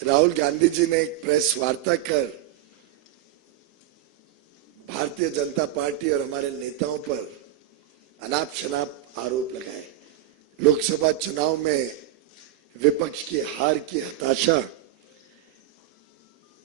राहुल गांधी जी ने एक प्रेस वार्ता कर भारतीय जनता पार्टी और हमारे नेताओं पर अनाप शनाप आरोप लगाए। लोकसभा चुनाव में विपक्ष की हार की हताशा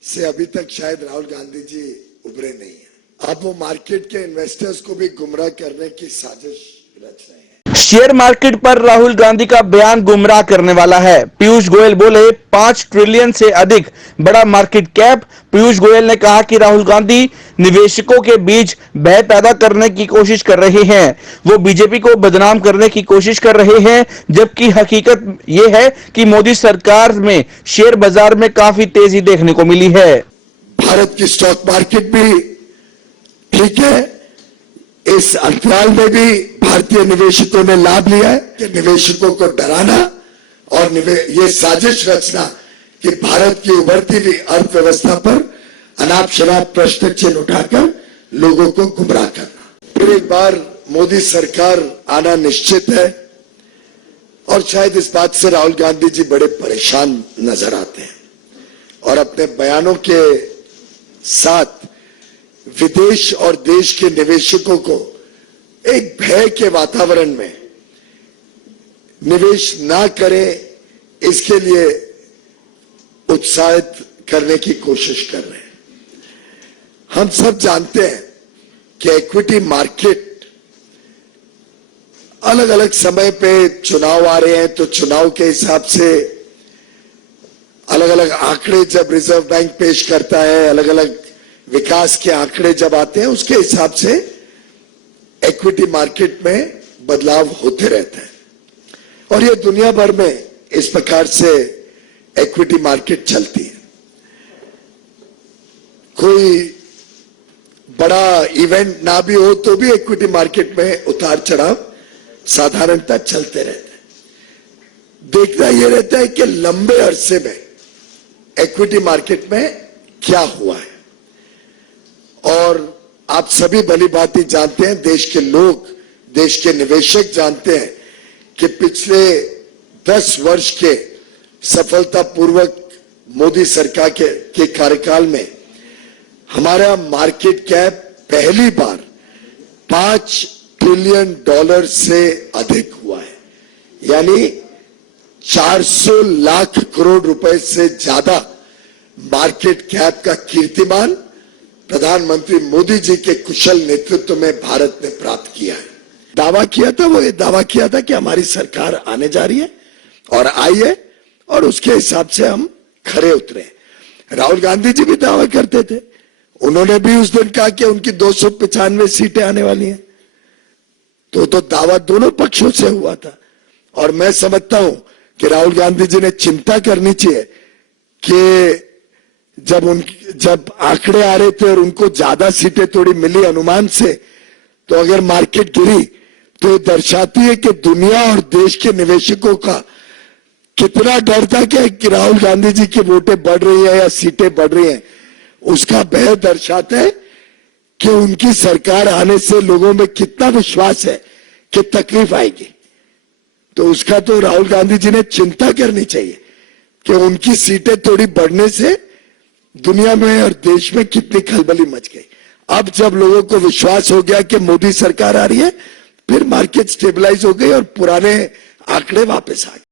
से अभी तक शायद राहुल गांधी जी उभरे नहीं है। अब वो मार्केट के इन्वेस्टर्स को भी गुमराह करने की साजिश रच रहे हैं। शेयर मार्केट पर राहुल गांधी का बयान गुमराह करने वाला है। पीयूष गोयल बोले 5 ट्रिलियन से अधिक बड़ा मार्केट कैप। पीयूष गोयल ने कहा कि राहुल गांधी निवेशकों के बीच भय पैदा करने की कोशिश कर रहे हैं। वो बीजेपी को बदनाम करने की कोशिश कर रहे हैं, जबकि हकीकत यह है कि मोदी सरकार में शेयर बाजार में काफी तेजी देखने को मिली है। भारत की स्टॉक मार्केट भी ठीक है। इस अंतराल में भी भारतीय निवेशकों ने लाभ लिया है कि निवेशकों को डराना और ये साजिश रचना कि भारत की उभरती हुई अर्थव्यवस्था पर अनाप शनाप प्रश्न चिन्ह उठाकर लोगों को गुमराह करना। फिर एक बार मोदी सरकार आना निश्चित है और शायद इस बात से राहुल गांधी जी बड़े परेशान नजर आते हैं और अपने बयानों के साथ विदेश और देश के निवेशकों को एक भय के वातावरण में निवेश ना करें, इसके लिए उत्साहित करने की कोशिश कर रहे हैं। हम सब जानते हैं कि इक्विटी मार्केट अलग अलग समय पे चुनाव आ रहे हैं तो चुनाव के हिसाब से अलग अलग आंकड़े जब रिजर्व बैंक पेश करता है, अलग अलग विकास के आंकड़े जब आते हैं, उसके हिसाब से इक्विटी मार्केट में बदलाव होते रहते हैं और ये दुनिया भर में इस प्रकार से इक्विटी मार्केट चलती है। कोई बड़ा इवेंट ना भी हो तो भी इक्विटी मार्केट में उतार चढ़ाव साधारणतः चलते रहते हैं। देखना यह रहता है कि लंबे अरसे में इक्विटी मार्केट में क्या हुआ है और आप सभी भली भांति जानते हैं, देश के लोग, देश के निवेशक जानते हैं कि पिछले 10 वर्ष के सफलतापूर्वक मोदी सरकार के कार्यकाल में हमारा मार्केट कैप पहली बार $5 ट्रिलियन से अधिक हुआ है। यानी 400 लाख करोड़ रुपए से ज्यादा मार्केट कैप का कीर्तिमान प्रधानमंत्री मोदी जी के कुशल नेतृत्व में भारत ने प्राप्त किया है। दावा किया था, वो ये दावा किया था कि हमारी सरकार आने जा रही है और आई है और उसके हिसाब से हम खरे उतरे। राहुल गांधी जी भी दावा करते थे, उन्होंने भी उस दिन कहा कि उनकी 295 सीटें आने वाली हैं। तो दावा दोनों पक्षों से हुआ था और मैं समझता हूं कि राहुल गांधी जी ने चिंता करनी चाहिए कि जब आंकड़े आ रहे थे और उनको ज्यादा सीटें थोड़ी मिली अनुमान से, तो अगर मार्केट गिरी तो ये दर्शाती है कि दुनिया और देश के निवेशकों का कितना डर था कि राहुल गांधी जी की वोटें बढ़ रही है या सीटें बढ़ रही हैं। उसका भय दर्शाता है कि उनकी सरकार आने से लोगों में कितना विश्वास है कि तकलीफ आएगी। तो उसका तो राहुल गांधी जी ने चिंता करनी चाहिए कि उनकी सीटें थोड़ी बढ़ने से दुनिया में और देश में कितनी खलबली मच गई। अब जब लोगों को विश्वास हो गया कि मोदी सरकार आ रही है, फिर मार्केट स्टेबलाइज हो गई और पुराने आंकड़े वापस आ गए।